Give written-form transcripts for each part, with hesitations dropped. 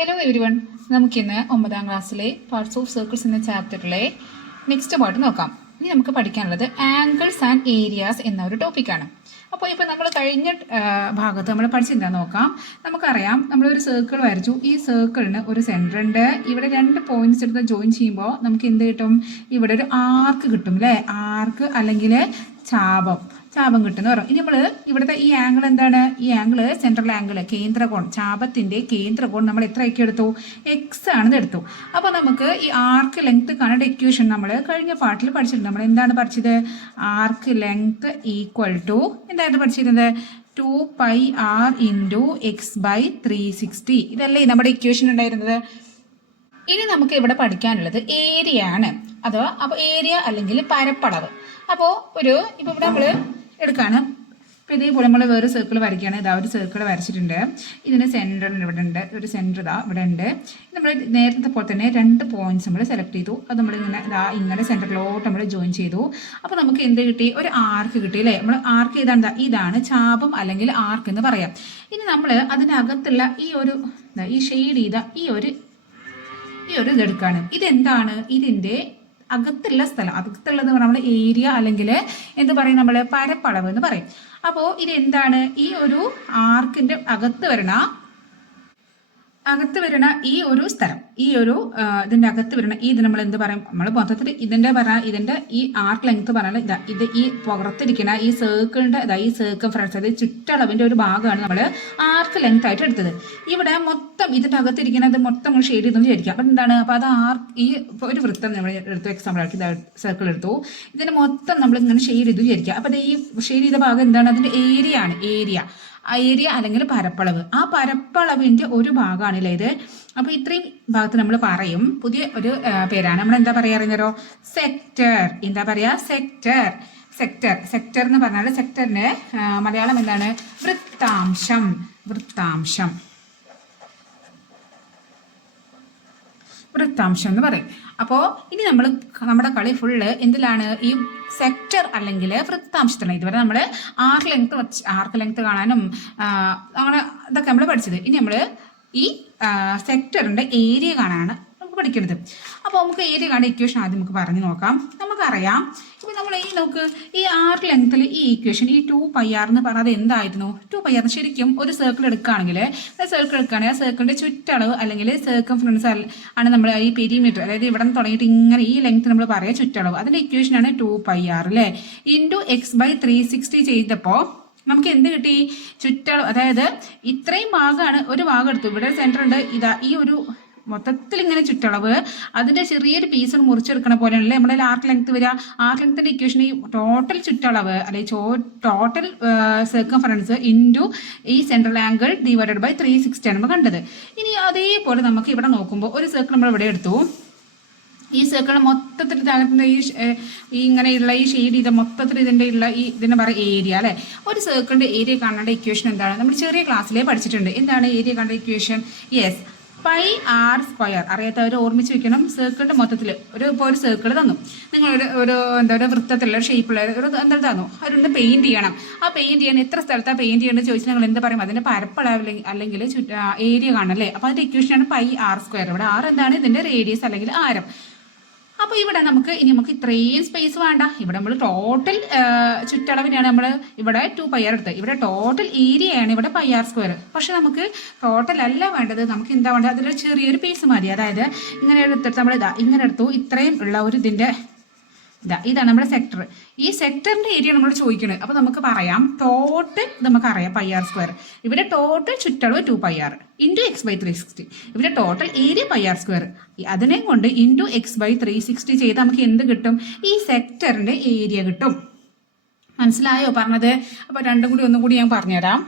Hello every one, നമുക്കിന്ന് 9ാം ക്ലാസ്സിലെ parts of circles എന്ന ചാപ്റ്ററിലെ നെക്സ്റ്റ് പാർട്ട് നോക്കാം. ഇനി നമുക്ക് പഠിക്കാനുള്ളത് ആംഗിൾസ് ആൻഡ് ഏരിയാസ് എന്ന ഒരു ടോപ്പിക്കാണ്. അപ്പോൾ ഇപ്പോൾ നമ്മൾ കഴിഞ്ഞ ഭാഗത്ത് നമ്മൾ പഠിച്ചിട്ടുണ്ടാ നോക്കാം. നമുക്കറിയാം, നമ്മളൊരു സർക്കിൾ വരച്ചു. ഈ സർക്കിളിന് ഒരു സെൻറ്റർ ഉണ്ട്. ഇവിടെ 2 പോയിന്റ്സ് എടുത്ത് ജോയിൻ ചെയ്യുമ്പോൾ നമുക്ക് എന്ത് കിട്ടും? ഇവിടെ ഒരു ആർക്ക് കിട്ടും അല്ലേ? ആർക്ക് അല്ലെങ്കിൽ ചാപം കിട്ടുമെന്ന് പറയും. ഇനി നമ്മൾ ഇവിടുത്തെ ഈ ആംഗിൾ എന്താണ്? ഈ ആംഗിൾ സെൻട്രൽ ആംഗിൾ, കേന്ദ്രകോൺ, ചാപത്തിന്റെ കേന്ദ്രകോൺ നമ്മൾ എത്രയൊക്കെ എടുത്തു? എക്സ് ആണെന്ന് എടുത്തു. അപ്പോൾ നമുക്ക് ഈ ആർക്ക് ലെങ്ത് കാണേണ്ട ഇക്വേഷൻ നമ്മൾ കഴിഞ്ഞ പാർട്ടിൽ പഠിച്ചിട്ടുണ്ട്. നമ്മൾ എന്താണ് പഠിച്ചത്? ആർക്ക് ലെങ്ത് ഈക്വൽ ടു എന്തായിരുന്നു പഠിച്ചിരുന്നത്? 2πr into x/360. ഇതല്ലേ നമ്മുടെ ഇക്വേഷൻ ഉണ്ടായിരുന്നത്. ഇനി നമുക്ക് ഇവിടെ പഠിക്കാനുള്ളത് ഏരിയ ആണ്. അഥവാ അപ്പോൾ ഏരിയ അല്ലെങ്കിൽ പരപ്പളവ്. അപ്പോൾ ഇപ്പോൾ ഇവിടെ നമ്മൾ എടുക്കുകയാണ്. ഇപ്പോൾ ഇതേപോലെ നമ്മൾ വേറെ സർക്കിൾ വരയ്ക്കുകയാണ്. ഇതാ ഒരു സർക്കിൾ വരച്ചിട്ടുണ്ട്. ഇതിന് സെൻറ്റർ ഇവിടെ ഉണ്ട്, ഒരു സെൻറ്റർ ഇതാ ഇവിടെ ഉണ്ട്. നമ്മൾ നേരത്തെ പോലെ തന്നെ 2 പോയിന്റ്സ് നമ്മൾ സെലക്ട് ചെയ്തു. അത് ഇങ്ങനെ സെൻറ്ററിലോട്ട് നമ്മൾ ജോയിൻ ചെയ്തു. അപ്പോൾ നമുക്ക് എന്ത് കിട്ടി? ഒരു ആർക്ക് കിട്ടി അല്ലേ? നമ്മൾ ആർക്ക് ഇതാണ് ചാപം അല്ലെങ്കിൽ ആർക്ക് എന്ന് പറയാം. ഇനി നമ്മൾ അതിനകത്തുള്ള ഈ ഷെയ്ഡ് ചെയ്ത ഈ ഒരു ഇതെടുക്കാണ്. ഇതെന്താണ്? ഇതിൻ്റെ അകത്തുള്ള സ്ഥലം. അകത്തുള്ളത് നമ്മൾ ഏരിയ അല്ലെങ്കിൽ എന്ത് പറയും? നമ്മൾ പരപ്പളവ് എന്ന് പറയും. അപ്പോൾ ഇതെന്താണ്? ഈ ഒരു ആർക്കിന്റെ അകത്ത് വരണ ഈ ഒരു സ്ഥലം, ഇതിന്റെ അകത്ത് വരണ ഇത് നമ്മൾ എന്ത് പറയും? നമ്മൾ മൊത്തത്തിൽ ഇതിന്റെ ഈ ആർക്ക് ലെങ്ത് പറഞ്ഞാൽ ഇത് ഈ പുറത്തിരിക്കുന്ന ഈ സർക്കിളിന്റെ ഈ സർക്കംഫറൻസ്, അതായത് ചുറ്റളവിന്റെ ഒരു ഭാഗമാണ് നമ്മൾ ആർക്ക് ലെങ്ത് ആയിട്ട് എടുത്തത്. ഇവിടെ മൊത്തം ഇതിന്റെ അകത്തിരിക്കുന്നത് മൊത്തം നമ്മൾ ഷെയ്ഡ് ചെയ്തെന്ന് വിചാരിക്കാം. അപ്പൊ എന്താണ്? അപ്പൊ അത് ഒരു വൃത്തം നമ്മൾ എടുത്തു, എക്സാമ്പിൾ ആക്കി സർക്കിൾ എടുത്തു. ഇതിന് മൊത്തം നമ്മൾ ഇങ്ങനെ ഷെയ്ഡ് ചെയ്ത് വിചാരിക്കാം. അപ്പൊ ഈ ഷെയ്ഡ് ചെയ്ത ഭാഗം എന്താണ്? അതിന്റെ ഏരിയ ആണ്. ഏരിയ അല്ലെങ്കിൽ പരപ്പളവ്. ആ പരപ്പളവിന്റെ ഒരു ഭാഗമാണല്ലേ ഇത്. അപ്പൊ ഇത്രയും ഭാഗത്ത് നമ്മൾ പറയും, പുതിയ ഒരു പേരാണ്. നമ്മൾ എന്താ പറയാ അറിഞ്ഞോ? സെക്ടർ. എന്താ പറയാ? സെക്ടർ എന്ന് പറഞ്ഞാൽ സെക്ടറിന്റെ മലയാളം എന്താണ്? വൃത്താംശം എന്ന് പറയും. അപ്പോൾ ഇനി നമ്മുടെ കളി ഫുള്ള് എന്തിലാണ്? ഈ സെക്ടർ അല്ലെങ്കിൽ വൃത്താംശത്തിലാണ്. ഇതുവരെ നമ്മൾ ആർക്ക് ലെങ്ത് കാണാനും അങ്ങനെ ഇതൊക്കെ നമ്മൾ പഠിച്ചത്. ഇനി നമ്മൾ ഈ സെക്ടറിന്റെ ഏരിയ കാണാനാണ് നമുക്ക് പഠിക്കുന്നത്. അപ്പോൾ നമുക്ക് ഏരിയ കാണുന്ന ഇക്വേഷൻ ആദ്യം നമുക്ക് പറഞ്ഞു നോക്കാം. നമുക്കറിയാം, ഇപ്പൊ നമ്മൾ ഈ ആർക്ക് ലെങ്ത്തിൽ ഈ ഇക്വേഷൻ, ഈ 2πr എന്ന് പറഞ്ഞത് എന്തായിരുന്നു? 2πr ശരിക്കും ഒരു സർക്കിൾ എടുക്കുകയാണെങ്കിൽ ആ സർക്കിളിന്റെ ചുറ്റളവ് അല്ലെങ്കിൽ സർക്കംഫറൻസ് ആണ് നമ്മൾ ഈ പെരിമീറ്റർ, അതായത് ഇവിടെ നിന്ന് തുടങ്ങിയിട്ട് ഇങ്ങനെ ഈ ലെങ്ത് നമ്മൾ പറയാം ചുറ്റളവ്. അതിന്റെ ഇക്വേഷനാണ് 2πr അല്ലേ? ഇൻറ്റു x/360 ചെയ്തപ്പോൾ നമുക്ക് എന്ത് കിട്ടി? ചുറ്റളവ്. അതായത് ഇത്രയും ഭാഗമാണ് ഒരു ഭാഗം എടുത്തു. ഇവിടെ സെന്റർ ഉണ്ട്. ഈ ഒരു മൊത്തത്തിൽ ഇങ്ങനെ ചുറ്റളവ്, അതിന്റെ ചെറിയൊരു പീസ് മുറിച്ചെടുക്കണ പോലെയാണല്ലേ നമ്മുടെ ആർക്ക് ലെങ്ത് വരിക. ആർക്ക് ലെങ്ത്തിന്റെ ഇക്വേഷൻ ഈ ടോട്ടൽ ചുറ്റളവ് അല്ലെങ്കിൽ ടോട്ടൽ സർക്കംഫറൻസ് ഇൻറ്റു ഈ സെൻട്രൽ ആംഗിൾ /360 ആണ് നമ്മൾ കണ്ടത്. ഇനി അതേപോലെ നമുക്ക് ഇവിടെ നോക്കുമ്പോൾ ഒരു സർക്കിൾ നമ്മൾ ഇവിടെ എടുത്തു. ഈ സർക്കിൾ മൊത്തത്തിൽ ഈ ഇങ്ങനെയുള്ള ഈ ഷെയ്ഡ് ചെയ്ത മൊത്തത്തിൽ ഇതിന്റെ പറയുക ഏരിയ അല്ലെ. ഒരു സർക്കിളിന്റെ ഏരിയ കാണേണ്ട ഇക്വേഷൻ എന്താണ്? നമ്മൾ ചെറിയ ക്ലാസ്സിലേ പഠിച്ചിട്ടുണ്ട്. എന്താണ് ഏരിയ കാണേണ്ട ഇക്വേഷൻ? Yes, πr². അറിയാത്തവർ ഓർമ്മിച്ച് വെക്കണം. സർക്കിളിന്റെ മൊത്തത്തിൽ ഇപ്പോൾ ഒരു സർക്കിൾ തന്നു, നിങ്ങൾ ഒരു വൃത്തത്തിലുള്ള ഷേപ്പുള്ള എന്താ തന്നു, അവരൊന്ന് പെയിന്റ് ചെയ്യണം. ആ പെയിന്റ് ചെയ്യാൻ എത്ര സ്ഥലത്താണ് പെയിന്റ് ചെയ്യേണ്ടത് ചോദിച്ചാൽ നിങ്ങൾ എന്താ പറയും? അതിന്റെ പരപ്പളവ് അല്ലെങ്കിൽ ഏരിയ കാണല്ലേ. അപ്പൊ അതിന്റെ ഇക്വേഷനാണ് πr². ഇവിടെ r എന്താണ്? ഇതിന്റെ റേഡിയസ് അല്ലെങ്കിൽ ആരം. അപ്പൊ ഇവിടെ നമുക്ക് ഇത്രയും സ്പേസ് വേണ്ട. ഇവിടെ നമ്മൾ ടോട്ടൽ ചുറ്റളവിനാണ് നമ്മൾ ഇവിടെ 2πr എടുത്തത്. ഇവിടെ ടോട്ടൽ ഏരിയ ആണ് ഇവിടെ πr². പക്ഷെ നമുക്ക് ടോട്ടൽ അല്ല വേണ്ടത്. നമുക്ക് എന്താ വേണ്ടത്? അതിലൊരു ചെറിയൊരു പീസ് മതി. അതായത് ഇങ്ങനെ എടുത്തിട്ട് നമ്മൾ ഇങ്ങനെ എടുത്തു. ഇത്രയും ഉള്ള ഒരു ഇതാണ് നമ്മുടെ സെക്ടർ. ഈ സെക്ടറിന്റെ ഏരിയ നമ്മൾ ചോദിക്കുന്നത്. അപ്പൊ നമുക്ക് പറയാം ടോട്ടൽ നമുക്കറിയാം πr². ഇവിടെ ടോട്ടൽ ചുറ്റളവ് 2πr ഇൻറ്റു x/360. ഇവിടെ ടോട്ടൽ ഏരിയ πr². അതിനെ കൊണ്ട് ഇൻറ്റു x/360 ചെയ്ത് നമുക്ക് എന്ത് കിട്ടും? ഈ സെക്ടറിന്റെ ഏരിയ കിട്ടും. മനസ്സിലായോ പറഞ്ഞത്? അപ്പൊ ഒന്നും കൂടി ഞാൻ പറഞ്ഞുതരാം.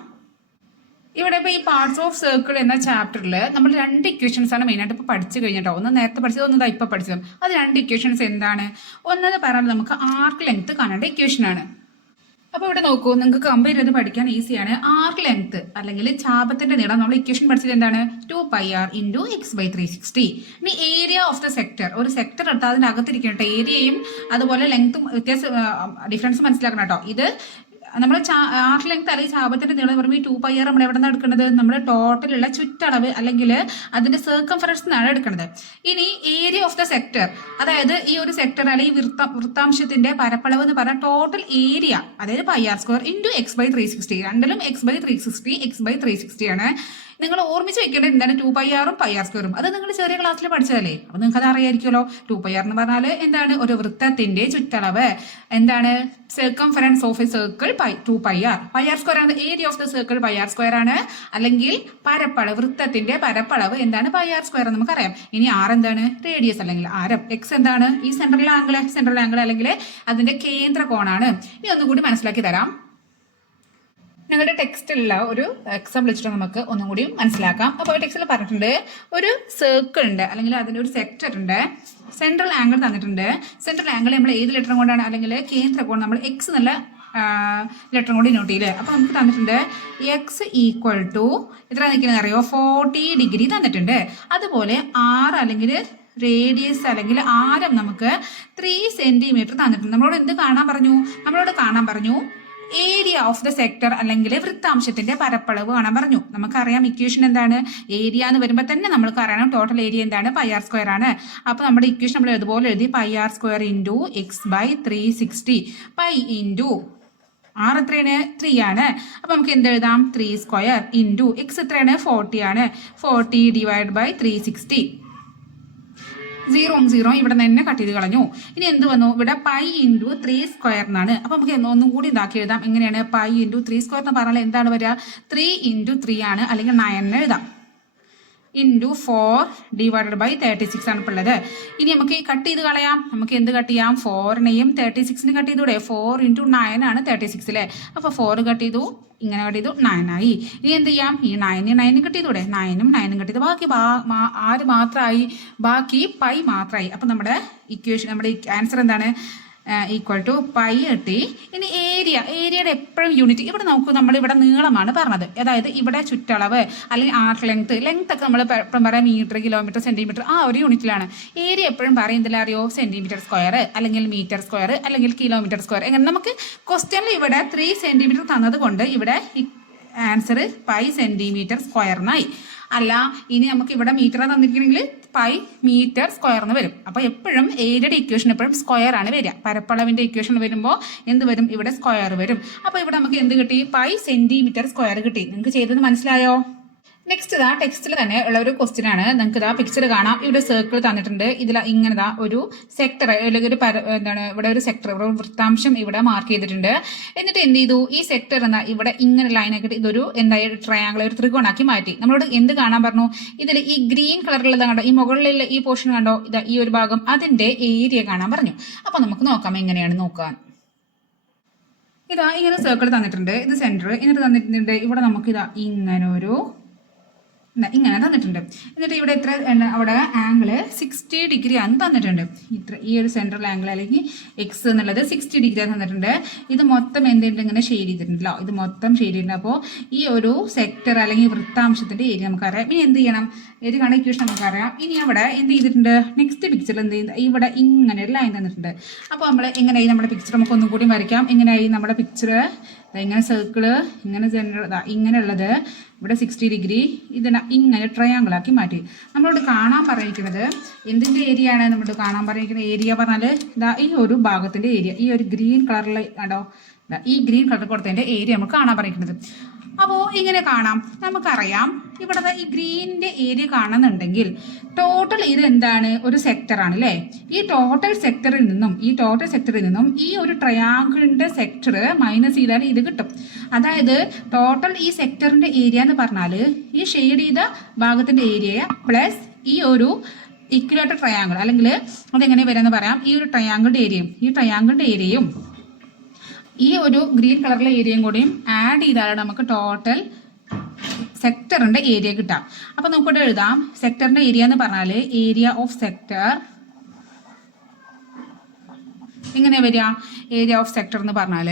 ഇവിടെ ഇപ്പോൾ ഈ പാർട്സ് ഓഫ് സർക്കിൾ എന്ന ചാപ്റ്ററിൽ നമ്മൾ 2 ഇക്വേഷൻസ് ആണ് മെയിനായിട്ട് ഇപ്പോൾ പഠിച്ചു കഴിഞ്ഞിട്ടോ. ഒന്ന് നേരത്തെ പഠിച്ചത്, ഒന്ന് ഇപ്പോൾ പഠിച്ചത്. അത് 2 ഇക്വേഷൻസ് എന്താണ്? ഒന്നെന്ന് പറഞ്ഞാൽ നമുക്ക് ആർക്ക് ലെങ്ത് കാണേണ്ട ഇക്വേഷനാണ്. അപ്പോൾ ഇവിടെ നോക്കൂ, നിങ്ങൾക്ക് കമ്പയർ ചെയ്ത് പഠിക്കാൻ ഈസിയാണ്. ആർക്ക് ലെങ്ത് അല്ലെങ്കിൽ ചാപത്തിന്റെ നീളം നമ്മൾ ഇക്വേഷൻ പഠിച്ചത് എന്താണ്? 2πr into x/360. ഇനി ഏരിയ ഓഫ് ദ സെക്ടർ, ഒരു സെക്ടർ എടുത്താൽ അതിനകത്തിരിക്കട്ടെ ഏരിയയും അതുപോലെ ലെങ്ത്തും ഡിഫറൻസ് മനസ്സിലാക്കണം കേട്ടോ. ഇത് നമ്മൾ ആർ ലെങ്ത് അല്ലെങ്കിൽ ചാപത്തിന്റെ നീളം എന്ന് പറയുമ്പോൾ ഈ 2πr നമ്മൾ എവിടെ നിന്നാണ് എടുക്കുന്നത്? നമ്മൾ ടോട്ടലുള്ള ചുറ്റളവ് അല്ലെങ്കിൽ അതിന്റെ സർക്കംഫറൻസ് നിന്നാണ് എടുക്കുന്നത്. ഇനി ഏരിയ ഓഫ് ദ സെക്ടർ, അതായത് ഈ ഒരു സെക്ടർ അല്ലെങ്കിൽ വൃത്താംശത്തിന്റെ പരപ്പളവ് എന്ന് പറഞ്ഞാൽ ടോട്ടൽ ഏരിയ, അതായത് πr² ഇൻറ്റു x/360. രണ്ടിലും x/360 x/360 ആണ്. നിങ്ങൾ ഓർമ്മിച്ച് വെക്കേണ്ടത് എന്താണ്? 2πr πr². അത് നിങ്ങൾ ചെറിയ ക്ലാസ്സിൽ പഠിച്ചതല്ലേ, അപ്പൊ നിങ്ങൾക്ക് അത് അറിയായിരിക്കുമല്ലോ. 2πr എന്ന് പറഞ്ഞാൽ എന്താണ്? ഒരു വൃത്തത്തിന്റെ ചുറ്റളവ്. എന്താണ്? Circumference of A circle 2πr. πr² ആണ് area of the circle, πr² ആണ്. അല്ലെങ്കിൽ പരപ്പളവ്, വൃത്തത്തിന്റെ പരപ്പളവ് എന്താണ്? πr² നമുക്കറിയാം. ഇനി r എന്താണ്? റേഡിയസ് അല്ലെങ്കിൽ ആരം. x എന്താണ്? ഈ സെൻട്രൽ ആംഗിൾ അല്ലെങ്കിൽ അതിന്റെ കേന്ദ്ര കോണാണ്. ഇനി ഒന്നുകൂടി മനസ്സിലാക്കി തരാം. നിങ്ങളുടെ ടെക്സ്റ്റിലുള്ള ഒരു എക്സാമ്പിൾ വെച്ചിട്ട് നമുക്ക് ഒന്നും കൂടി മനസ്സിലാക്കാം. അപ്പോൾ ടെക്സ്റ്റിൽ പറഞ്ഞിട്ടുണ്ട് ഒരു സർക്കിൾ ഉണ്ട് അല്ലെങ്കിൽ അതിൻ്റെ ഒരു സെക്ടർ ഉണ്ട്, സെൻട്രൽ ആംഗിൾ തന്നിട്ടുണ്ട്. സെൻട്രൽ ആംഗിൾ നമ്മൾ ഏത് ലെറ്റർ കൊണ്ടാണ് അല്ലെങ്കിൽ കേന്ദ്ര കോൺ നമ്മൾ എക്സ് എന്നുള്ള ലെറ്റർ കൂടി നോട്ട് ചെയ്യില്ലേ. അപ്പോൾ നമുക്ക് തന്നിട്ടുണ്ട് എക്സ് ഈക്വൽ ടു എത്ര നിൽക്കുന്നത് അറിയോ? 40 ഡിഗ്രി തന്നിട്ടുണ്ട്. അതുപോലെ ആർ അല്ലെങ്കിൽ റേഡിയസ് അല്ലെങ്കിൽ ആരം നമുക്ക് 3 സെന്റിമീറ്റർ തന്നിട്ടുണ്ട്. നമ്മളോട് എന്ത് കാണാൻ പറഞ്ഞു? നമ്മളോട് കാണാൻ പറഞ്ഞു ഏരിയ ഓഫ് ദ സെക്ടർ അല്ലെങ്കിൽ വൃത്താംശത്തിന്റെ പരപ്പളവ് കാണാൻ പറഞ്ഞു. നമുക്കറിയാം ഇക്വേഷൻ എന്താണ്? ഏരിയ എന്ന് വരുമ്പോൾ തന്നെ നമ്മൾക്ക് അറിയണം ടോട്ടൽ ഏരിയ എന്താണ്? πr² ആണ്. അപ്പൊ നമ്മുടെ ഇക്വേഷൻ നമ്മൾ ഇതുപോലെ എഴുതി πr² into x/360. Pi into R എത്രയാണ്? 3 ആണ്. അപ്പൊ നമുക്ക് എന്ത് എഴുതാം? 3² ഇൻറ്റു എക്സ് എത്രയാണ്? 40 ആണ്. 40 ഡിവൈഡ് ബൈ 360. 0 ഇവിടെ തന്നെ കട്ട് ചെയ്ത് കളഞ്ഞു. ഇനി എന്ത് വന്നു? ഇവിടെ π ഇൻറ്റു 3² എന്നാണ്. അപ്പൊ നമുക്ക് ഒന്നും കൂടി ഇതാക്കി എഴുതാം. എങ്ങനെയാണ്? π ഇൻറ്റു 3² എന്ന് പറഞ്ഞാൽ എന്താണ് വരിക? 3 ഇൻറ്റു 3 ആണ്, അല്ലെങ്കിൽ 9 എഴുതാം. ഇൻറ്റു 4 ഡിവൈഡഡ് ബൈ 36 ആണ് ഇപ്പോൾ ഉള്ളത്. ഇനി നമുക്ക് ഈ കട്ട് ചെയ്ത് കളയാം. നമുക്ക് എന്ത് കട്ട് ചെയ്യാം? 4നെയും 36നെയും കട്ട് ചെയ്തൂടെ? 4 ഇൻറ്റു 9 ആണ് 36 അല്ലേ. അപ്പോൾ 4 കട്ട് ചെയ്തു, ഇങ്ങനെ കട്ട് ചെയ്തു, 9 ആയി. ഇനി എന്ത് ചെയ്യാം? ഈ 9 കട്ട് ചെയ്തൂടെ? 9ഉം 9ഉം കട്ട് ചെയ്തു, ബാക്കി ആര് മാത്രമായി? ബാക്കി പൈ മാത്രമായി. അപ്പം നമ്മുടെ ഇക്വേഷൻ, നമ്മുടെ ആൻസർ എന്താണ്? ഈക്വൽ ടു പൈ കിട്ടി. ഇനി ഏരിയയുടെ എപ്പോഴും യൂണിറ്റ് ഇവിടെ നോക്കൂ. നമ്മൾ ഇവിടെ നീളമാണ് പറഞ്ഞത്, അതായത് ഇവിടെ ചുറ്റളവ് അല്ലെങ്കിൽ ആർക്ക് ലെങ്ത് ഒക്കെ നമ്മൾ എപ്പോഴും പറയാം മീറ്റർ, കിലോമീറ്റർ, സെന്റിമീറ്റർ, ആ ഒരു യൂണിറ്റിലാണ്. ഏരിയ എപ്പോഴും പറയുന്നില്ല അറിയോ? സെന്റിമീറ്റർ സ്ക്വയർ അല്ലെങ്കിൽ മീറ്റർ സ്ക്വയർ അല്ലെങ്കിൽ കിലോമീറ്റർ സ്ക്വയർ. എങ്ങനെ നമുക്ക് ക്വസ്റ്റ്യനിൽ ഇവിടെ 3 സെന്റിമീറ്റർ തന്നത് കൊണ്ട് ഇവിടെ ആൻസർ 5 സെന്റിമീറ്റർ സ്ക്വയറിനായി. അല്ല, ഇനി നമുക്ക് ഇവിടെ മീറ്റർ തന്നിരിക്കണമെങ്കിൽ 5 മീറ്റർ സ്ക്വയർ എന്ന് വരും. അപ്പോൾ എപ്പോഴും ഏരിയയുടെ ഇക്വേഷൻ എപ്പോഴും സ്ക്വയർ ആണ് വരിക. പരപ്പളവിന്റെ ഇക്വേഷൻ വരുമ്പോൾ എന്ത് വരും? ഇവിടെ സ്ക്വയർ വരും. അപ്പോൾ ഇവിടെ നമുക്ക് എന്ത് കിട്ടി? 5 സെന്റിമീറ്റർ സ്ക്വയർ കിട്ടി. നിങ്ങൾക്ക് ചെയ്തത് മനസ്സിലായോ? നെക്സ്റ്റ് ഇതാ ടെക്സ്റ്റിൽ തന്നെ ഉള്ള ഒരു ക്വസ്റ്റ്യൻ ആണ്. നിങ്ങൾക്ക് ഇതാ പിക്ചർ കാണാം. ഇവിടെ സർക്കിൾ തന്നിട്ടുണ്ട്. ഇതിൽ ഇങ്ങനെ ഒരു സെക്ടർ അല്ലെങ്കിൽ ഒരു എന്താണ് ഇവിടെ ഒരു സെക്ടർ, ഇവിടെ വൃത്താംശം ഇവിടെ മാർക്ക് ചെയ്തിട്ടുണ്ട്. എന്നിട്ട് എന്ത് ചെയ്തു? ഈ സെക്ടർ എന്നാ ഇവിടെ ഇങ്ങനെ ലൈനാക്കിയിട്ട് ഇതൊരു എന്തായാലും ട്രയാങ്കിൾ, ഒരു ത്രികോണാക്കി മാറ്റി. നമ്മളോട് എന്ത് കാണാൻ പറഞ്ഞു? ഇതിൽ ഈ ഗ്രീൻ കളറിലുള്ളത് കണ്ടോ? ഈ മുകളിലുള്ള ഈ പോർഷൻ കണ്ടോ? ഇതാ ഈ ഒരു ഭാഗം, അതിന്റെ ഏരിയ കാണാൻ പറഞ്ഞു. അപ്പൊ നമുക്ക് നോക്കാം എങ്ങനെയാണ് നോക്കാൻ. ഇതാ ഇങ്ങനെ സർക്കിൾ തന്നിട്ടുണ്ട്. ഇത് സെന്റർ. എന്നിട്ട് തന്നിട്ടുണ്ട് ഇവിടെ നമുക്ക് ഇതാ ഇങ്ങനെ തന്നിട്ടുണ്ട്. എന്നിട്ട് ഇവിടെ എത്ര അവിടെ ആംഗിള് 60 ഡിഗ്രി ആണ് തന്നിട്ടുണ്ട്. ഈ ഒരു സെൻട്രൽ ആംഗിൾ അല്ലെങ്കിൽ എക്സ് എന്നുള്ളത് 60 ഡിഗ്രി തന്നിട്ടുണ്ട്. ഇത് മൊത്തം എന്തുണ്ട്? ഇങ്ങനെ ഷെയ്ഡ് ചെയ്തിട്ടുണ്ടല്ലോ. ഇത് മൊത്തം ഷെയ്ഡ് ചെയ്തിട്ടുണ്ട്. അപ്പോൾ ഈ ഒരു സെക്ടർ അല്ലെങ്കിൽ വൃത്താംശത്തിന്റെ ഏരിയ നമുക്കറിയാം. ഇനി എന്ത് ചെയ്യണം? ഏത് കാണാൻ ഇക്വേഷൻ നമുക്കറിയാം. ഇനി അവിടെ എന്ത് ചെയ്തിട്ടുണ്ട്? നെക്സ്റ്റ് പിക്ചറിൽ എന്ത് ചെയ്യുന്നത്? ഇവിടെ ഇങ്ങനെ ഒരു ലൈൻ തന്നിട്ടുണ്ട്. അപ്പോൾ നമ്മൾ എങ്ങനെയായി നമ്മുടെ പിക്ചർ? നമുക്ക് ഒന്നും കൂടി വരയ്ക്കാം. എങ്ങനെയായി നമ്മുടെ പിക്ചർ? ഇങ്ങനെ സർക്കിള്, ഇങ്ങനെ ജനറൽ ഇങ്ങനെയുള്ളത് ഇവിടെ 60 ഡിഗ്രി, ഇതിനെ ഇങ്ങനെ ട്രയാങ്കിൾ ആക്കി മാറ്റി. നമ്മളോട് കാണാൻ പറഞ്ഞിരിക്കുന്നത് എന്തിൻ്റെ ഏരിയ ആണ്? നമ്മളോട് കാണാൻ പറഞ്ഞിരിക്കുന്ന ഏരിയ പറഞ്ഞാൽ ഇതാ ഈ ഒരു ഭാഗത്തിൻ്റെ ഏരിയ, ഈ ഒരു ഗ്രീൻ കളറിൽ കണ്ടോ? ഈ ഗ്രീൻ കളർ കൊടുത്തതിൻ്റെ ഏരിയ നമുക്ക് കാണാൻ പറഞ്ഞിരിക്കുന്നത്. അപ്പോൾ ഇങ്ങനെ കാണാം. നമുക്കറിയാം ഇവിടെ ഈ ഗ്രീനിൻ്റെ ഏരിയ കാണുന്നുണ്ടെങ്കിൽ ടോട്ടൽ ഇത് എന്താണ്? ഒരു സെക്ടറാണ് അല്ലേ. ഈ ടോട്ടൽ സെക്ടറിൽ നിന്നും ഈ ഒരു ട്രയാങ്കിളിൻ്റെ സെക്ടർ മൈനസ് ചെയ്താൽ ഇത് കിട്ടും. അതായത് ടോട്ടൽ ഈ സെക്ടറിൻ്റെ ഏരിയ എന്ന് പറഞ്ഞാൽ ഈ ഷെയ്ഡ് ചെയ്ത ഭാഗത്തിൻ്റെ ഏരിയ പ്ലസ് ഈ ഒരു ഇക്വലാറ്റർ ട്രയാങ്കിൾ, അല്ലെങ്കിൽ അതെങ്ങനെ വരാമെന്ന് പറയാം. ഈ ഒരു ട്രയാങ്കിളിൻ്റെ ഏരിയയും ഈ ഒരു ഗ്രീൻ കളറിലെ ഏരിയയും കൂടിയും ആഡ് ചെയ്താലാണ് നമുക്ക് ടോട്ടൽ സെക്ടറിന്റെ ഏരിയ കിട്ടാം. അപ്പൊ നമുക്കിവിടെ എഴുതാം സെക്ടറിന്റെ ഏരിയ എന്ന് പറഞ്ഞാൽ ഏരിയ ഓഫ് സെക്ടർ. എങ്ങനെ വരിക? ഏരിയ ഓഫ് സെക്ടർ എന്ന് പറഞ്ഞാൽ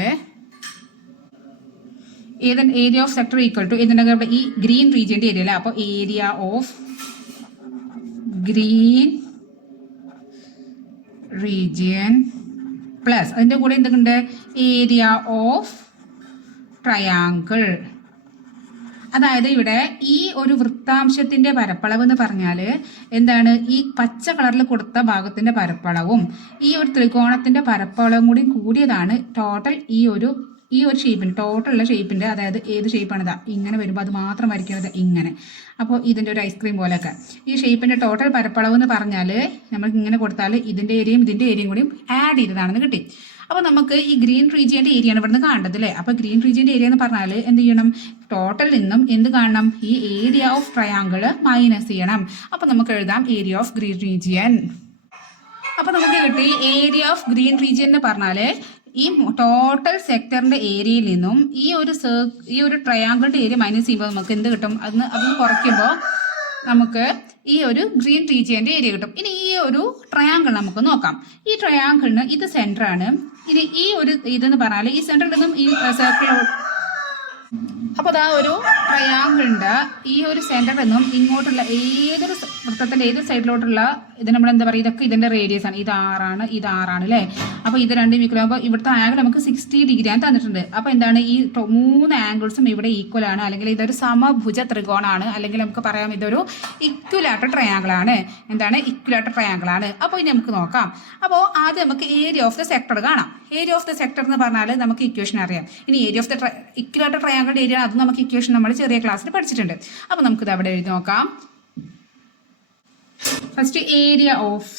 area of sector equal to ഇതിന്റെ ഈ ഗ്രീൻ റീജിയന്റെ ഏരിയ അല്ലേ. അപ്പോൾ area of green region plus അതിൻ്റെ കൂടെ എന്തൊക്കെയുണ്ട്? Area of triangle. അതായത് ഇവിടെ ഈ ഒരു വൃത്താംശത്തിന്റെ പരപ്പളവ് എന്ന് പറഞ്ഞാൽ എന്താണ്, ഈ പച്ച കളറിൽ കൊടുത്ത ഭാഗത്തിന്റെ പരപ്പളവും ഈ ഒരു ത്രികോണത്തിന്റെ പരപ്പളവും കൂടി കൂടിയതാണ് ടോട്ടൽ ഈ ഒരു ഷേപ്പിന്, ടോട്ടലുള്ള ഷേപ്പിന്റെ, അതായത് ഏത് ഷേപ്പാണിതാ ഇങ്ങനെ വരുമ്പോൾ അത് മാത്രം വരയ്ക്കുന്നത് ഇങ്ങനെ. അപ്പോൾ ഇതിൻ്റെ ഒരു ഐസ്ക്രീം പോലെയൊക്കെ ഈ ഷേപ്പിന്റെ ടോട്ടൽ പരപ്പളവ് എന്ന് പറഞ്ഞാൽ നമുക്ക് ഇങ്ങനെ കൊടുത്താൽ ഇതിന്റെ ഏരിയയും ഇതിന്റെ ഏരിയയും കൂടി ആഡ് ചെയ്തതാണെന്ന് കിട്ടി. അപ്പോൾ നമുക്ക് ഈ ഗ്രീൻ റീജിയന്റെ ഏരിയയാണ് ഇവിടുന്ന് കാണേണ്ടത് അല്ലേ. അപ്പോൾ ഗ്രീൻ റീജിയന്റെ ഏരിയ എന്ന് പറഞ്ഞാൽ എന്ത് ചെയ്യണം, ടോട്ടൽ നിന്നും എന്ത് കാണണം, ഈ ഏരിയ ഓഫ് ട്രയാങ്കിൾ മൈനസ് ചെയ്യണം. അപ്പോൾ നമുക്ക് എഴുതാം ഏരിയ ഓഫ് ഗ്രീൻ റീജിയൻ. അപ്പോൾ നമുക്ക് കിട്ടി ഏരിയ ഓഫ് ഗ്രീൻ റീജിയൻ എന്ന് പറഞ്ഞാൽ ഈ ടോട്ടൽ സെക്ടറിന്റെ ഏരിയയിൽ നിന്നും ഈ ഒരു ട്രയാങ്കിളിന്റെ ഏരിയ മൈനസ് ചെയ്യുമ്പോൾ നമുക്ക് എന്ത് കിട്ടും, അതിന് കുറയ്ക്കുമ്പോൾ നമുക്ക് ഈ ഒരു ഗ്രീൻ റീജിയന്റെ ഏരിയ കിട്ടും. ഇനി ഈ ഒരു ട്രയാങ്കിൾ നമുക്ക് നോക്കാം. ഈ ട്രയാങ്കിളിന് ഇത് സെന്റർ ആണ്. ഇനി ഈ ഒരു ഇതെന്ന് പറഞ്ഞാൽ ഈ സെന്ററിൽ നിന്നും ഈ സർക്കിൾ, അപ്പോൾ അതാ ഒരു ട്രയാങ്കിളിന്റെ ഈ ഒരു സെന്ററിൽ നിന്നും ഇങ്ങോട്ടുള്ള ഏതൊരു വൃത്തത്തിന്റെ ഏത് സൈഡിലോട്ടുള്ള ഇത് നമ്മൾ എന്താ പറയുക, ഇതൊക്കെ ഇതിന്റെ റേഡിയസ് ആണ്. ഇത് 6 അല്ലേ. അപ്പോൾ ഇത് രണ്ടും ഈക്വൽ ആകുമ്പോൾ ഇവിടുത്തെ ആംഗിൾ നമുക്ക് 60 ഡിഗ്രി ആണ് തന്നിട്ടുണ്ട്. അപ്പോൾ എന്താണ്, ഈ 3 ആംഗിൾസും ഇവിടെ ഈക്വൽ ആണ്, അല്ലെങ്കിൽ ഇതൊരു സമഭുജ ത്രികോണമാണ്, അല്ലെങ്കിൽ നമുക്ക് പറയാം ഇതൊരു ഇക്വിലാറ്റർ ട്രയാങ്കിൾ ആണ്. എന്താണ്, ഇക്വിലാറ്റർ ട്രയാങ്കിൾ ആണ്. അപ്പോൾ ഇനി നമുക്ക് നോക്കാം. അപ്പോൾ ആദ്യം നമുക്ക് ഏരിയ ഓഫ് ദ സെക്ടർ കാണാം. ഏരിയ ഓഫ് ദ സെക്ടർ എന്ന് പറഞ്ഞാൽ നമുക്ക് ഇക്വേഷൻ അറിയാം. ഇനി ഏരിയ ഓഫ് ദ ഇക്വിലാറ്റർ ട്രയാങ്കിളിന്റെ ഏരിയ, അത് നമുക്ക് ഇക്വേഷൻ നമ്മൾ ചെറിയ ക്ലാസ്സിൽ പഠിച്ചിട്ടുണ്ട്. അപ്പോൾ നമുക്കിത് അവിടെ എഴുതി നോക്കാം. First area of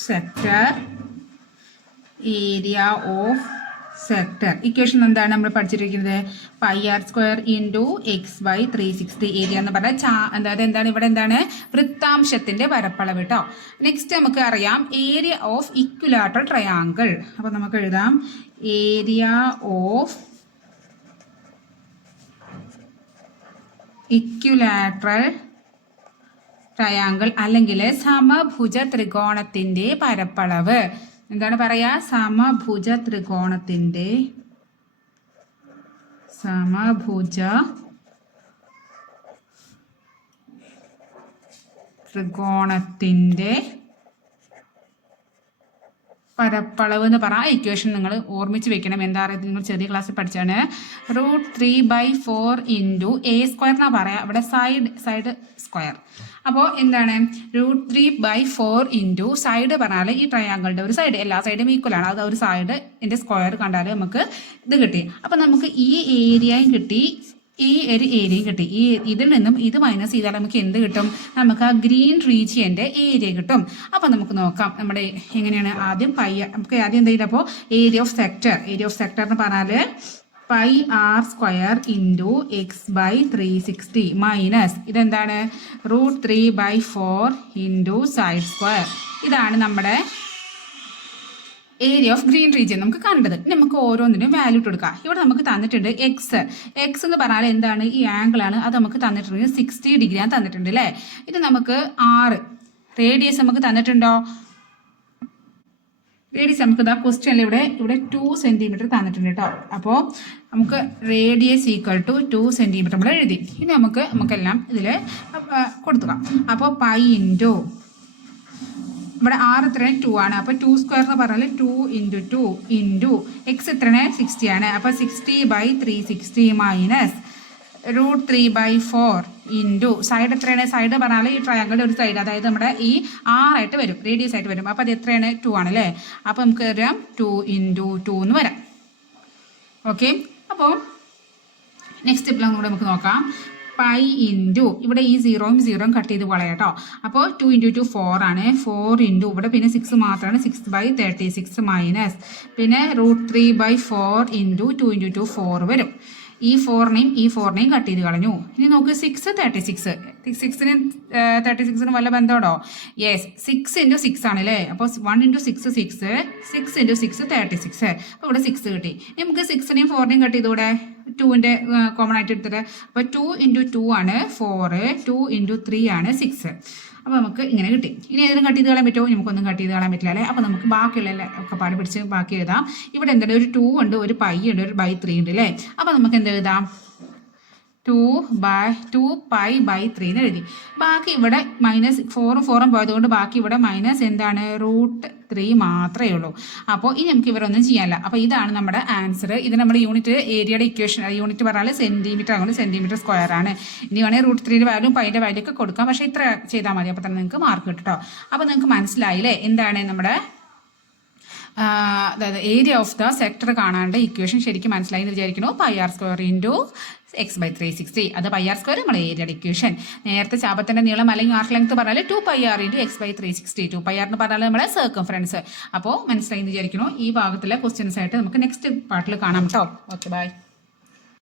sector equation എന്താണ് നമ്മൾ പഠിച്ചിരിക്കുന്നത്, πr² ഇൻറ്റു x/360. ഏരിയ എന്ന് പറഞ്ഞാൽ എന്താണ് ഇവിടെ എന്താണ്, വൃത്താംശത്തിന്റെ പരപ്പളവ് കേട്ടോ. നെക്സ്റ്റ് നമുക്ക് അറിയാം ഏരിയ ഓഫ് ഇക്വിലാറ്ററൽ ട്രയാങ്കിൾ. അപ്പോൾ നമുക്ക് എഴുതാം ഏരിയ ഓഫ് ഇക്വിലാറ്ററൽ ട്രയാങ്കിൾ അല്ലെങ്കിൽ സമഭുജ ത്രികോണത്തിന്റെ പരപ്പളവ്. എന്താണ് പറയാ, സമഭുജ ത്രികോണത്തിന്റെ പരപ്പളവ് എന്ന് പറഞ്ഞാൽ ഇക്വേഷൻ നിങ്ങൾ ഓർമ്മിച്ച് വെക്കണം. എന്താ പറയുക, നിങ്ങൾ ചെറിയ ക്ലാസ്സിൽ പഠിച്ചാണ്. √3/4 ഇൻറ്റു a² എന്നാ പറയാം, ഇവിടെ സൈഡ് സ്ക്വയർ. അപ്പോൾ എന്താണ്, √3/4 ഇൻറ്റു സൈഡ് പറഞ്ഞാൽ ഈ ട്രയാങ്കിളിന്റെ ഒരു സൈഡ്, എല്ലാ സൈഡും ഈക്വൽ ആണ്, അത് ഒരു സൈഡ് എൻ്റെ സ്ക്വയർ കണ്ടാൽ നമുക്ക് ഇത് കിട്ടി. അപ്പം നമുക്ക് ഈ ഏരിയയും കിട്ടി, ഈ ഒരു ഏരിയയും കിട്ടി. ഈ ഇതിൽ നിന്നും ഇത് മൈനസ് ചെയ്താൽ നമുക്ക് എന്ത് കിട്ടും, നമുക്ക് ആ ഗ്രീൻ റീജിയന്റെ ഏരിയ കിട്ടും. അപ്പം നമുക്ക് നോക്കാം നമ്മുടെ എങ്ങനെയാണ്. നമുക്ക് ആദ്യം എന്ത് ചെയ്തപ്പോൾ ഏരിയ ഓഫ് സെക്ടർ എന്ന് പറഞ്ഞാൽ πr² ഇൻറ്റു x/360 മൈനസ് ഇതെന്താണ് √3/4 ഇൻറ്റു സൈഡ് സ്ക്വയർ. ഇതാണ് നമ്മുടെ ഏരിയ ഓഫ് ഗ്രീൻ റീജിയൻ നമുക്ക് കണ്ടത്. നമുക്ക് ഓരോന്നിനും വാല്യൂ ഇട്ട് കൊടുക്കാം. ഇവിടെ നമുക്ക് തന്നിട്ടുണ്ട് എക്സ് എന്ന് പറഞ്ഞാൽ എന്താണ്, ഈ ആംഗിൾ ആണ്. അത് നമുക്ക് തന്നിട്ടുണ്ട് 60 ഡിഗ്രി ആണ് തന്നിട്ടുണ്ട് അല്ലേ. ഇത് നമുക്ക് 6 റേഡിയസ് നമുക്ക് തന്നിട്ടുണ്ടോ, റേഡിയസ് നമുക്ക് ഇതാ ക്വസ്റ്റ്യനിൽ ഇവിടെ 2 സെന്റിമീറ്റർ തന്നിട്ടുണ്ട് കേട്ടോ. അപ്പോൾ നമുക്ക് റേഡിയസ് ഈക്വൽ ടു 2 സെന്റിമീറ്റർ നമ്മൾ എഴുതി. ഇനി നമുക്കെല്ലാം ഇതിൽ കൊടുത്തുക്കാം. അപ്പോൾ π ഇൻറ്റു ഇവിടെ 6 എത്രയാണ് 2 ആണ്. അപ്പോൾ 2² എന്ന് പറഞ്ഞാൽ 2 ഇൻറ്റു 2 ഇൻറ്റു എക്സ് എത്രയാണ് 60 ആണ്. അപ്പോൾ 60/360 മൈനസ് √3/4 ഇൻറ്റു സൈഡ് എത്രയാണ്, സൈഡ് പറഞ്ഞാൽ ഈ ട്രയാങ്കിളിൻ്റെ ഒരു സൈഡ്, അതായത് നമ്മുടെ ഈ 6 ആയിട്ട് വരും, റേഡിയസ് ആയിട്ട് വരും. അപ്പോൾ അത് എത്രയാണ് 2 ആണല്ലേ. അപ്പോൾ നമുക്ക് വരാം 2 ഇൻറ്റു 2 എന്ന് വരാം. ഓക്കെ, അപ്പോൾ നെക്സ്റ്റ് സ്റ്റെപ്പിലും കൂടെ നമുക്ക് നോക്കാം. π ഇൻറ്റു ഇവിടെ ഈ 0 കട്ട് ചെയ്ത് കളയാം കേട്ടോ. അപ്പോൾ 2 ഇൻറ്റു 2 4 ആണ്. 4 ഇൻറ്റു ഇവിടെ പിന്നെ 6 മാത്രമാണ്, 6/36 മൈനസ് പിന്നെ √3/4 ഇൻറ്റു 2 ഇൻറ്റു 2 4 വരും. ഈ 4നെയും കട്ട് ചെയ്ത് കളഞ്ഞു. ഇനി നോക്ക് 6 36, 6നും വല്ല ബന്ധമുണ്ടോ? യെസ്, 6 ഇൻറ്റു 6 ആണ് അല്ലേ. അപ്പോൾ 1 ഇൻറ്റു 6 6, 6 ഇൻറ്റു 6 36. അപ്പോൾ ഇവിടെ 6 കിട്ടി. നമുക്ക് 6നെയും 4നെയും കട്ട് ചെയ്തുകൂടെ, 2ന്റെ കോമൺ ആയിട്ട് എടുത്തിട്ട്. അപ്പോൾ 2 ഇൻറ്റു 2 ആണ് 4, 2 ഇൻറ്റു 3 ആണ് 6. അപ്പോൾ നമുക്ക് ഇങ്ങനെ കിട്ടി. ഇനി ഏതെങ്കിലും കട്ട് ചെയ്ത് കളയാൻ പറ്റുമോ? നമുക്കൊന്നും കട്ട് ചെയ്ത് കളയാൻ പറ്റില്ല അല്ലേ. അപ്പോൾ നമുക്ക് ബാക്കിയുള്ള ഒക്കെ പാട് പിടിച്ച് ബാക്കി എഴുതാം. ഇവിടെ എന്താണ്, ഒരു 2 ഉണ്ട്, ഒരു π ഉണ്ട്, ഒരു /3 ഉണ്ട് അല്ലേ. അപ്പോൾ നമുക്ക് എന്ത് എഴുതാം, 2π/3 എന്ന് എഴുതി. ബാക്കി ഇവിടെ -4 പോയതുകൊണ്ട് ബാക്കി ഇവിടെ മൈനസ് എന്താണ് √3 മാത്രമേ ഉള്ളൂ. അപ്പോൾ ഇനി നമുക്ക് ഇവരൊന്നും ചെയ്യാനില്ല. അപ്പോൾ ഇതാണ് നമ്മുടെ ആൻസർ. ഇത് നമ്മുടെ യൂണിറ്റ് ഏരിയയുടെ ഇക്വേഷൻ, യൂണിറ്റ് പറഞ്ഞാൽ സെന്റിമീറ്റർ ആകുമ്പോൾ സെന്റിമീറ്റർ സ്ക്വയർ ആണ്. ഇനി വേണമെങ്കിൽ √3 വാല്യൂ പൈൻ്റെ വാല്യൂ ഒക്കെ കൊടുക്കാം. പക്ഷേ ഇത്ര ചെയ്താൽ മതി. അപ്പോൾ തന്നെ നിങ്ങൾക്ക് മാർക്ക് കിട്ടും കേട്ടോ. അപ്പോൾ നിങ്ങൾക്ക് മനസ്സിലായില്ലേ എന്താണ് നമ്മുടെ അതായത് ഏരിയ ഓഫ് ദ സെക്ടർ കാണാണ്ട് ഇക്വേഷൻ ശരിക്കും മനസ്സിലായി എന്ന് വിചാരിക്കുന്നു. πr² x/360. അത് πr², നമ്മുടെ ഏരിയയുടെ ഇക്വേഷൻ. നേരത്തെ ചാപത്തിന്റെ നീളം അല്ലെങ്കിൽ ആർക്ക് ലെങ്ത് പറഞ്ഞാൽ 2πr × x/360. 2πr എന്ന് പറഞ്ഞാൽ നമ്മുടെ സർക്കംഫറൻസ്. അപ്പോൾ മനസ്സിലായി എന്ന് വിചാരിക്കുന്നു. ഈ ഭാഗത്തിലെ ക്വസ്റ്റ്യൻസ് ആയിട്ട് നമുക്ക് നെക്സ്റ്റ് പാർട്ടിൽ കാണാം കേട്ടോ. Okay, by.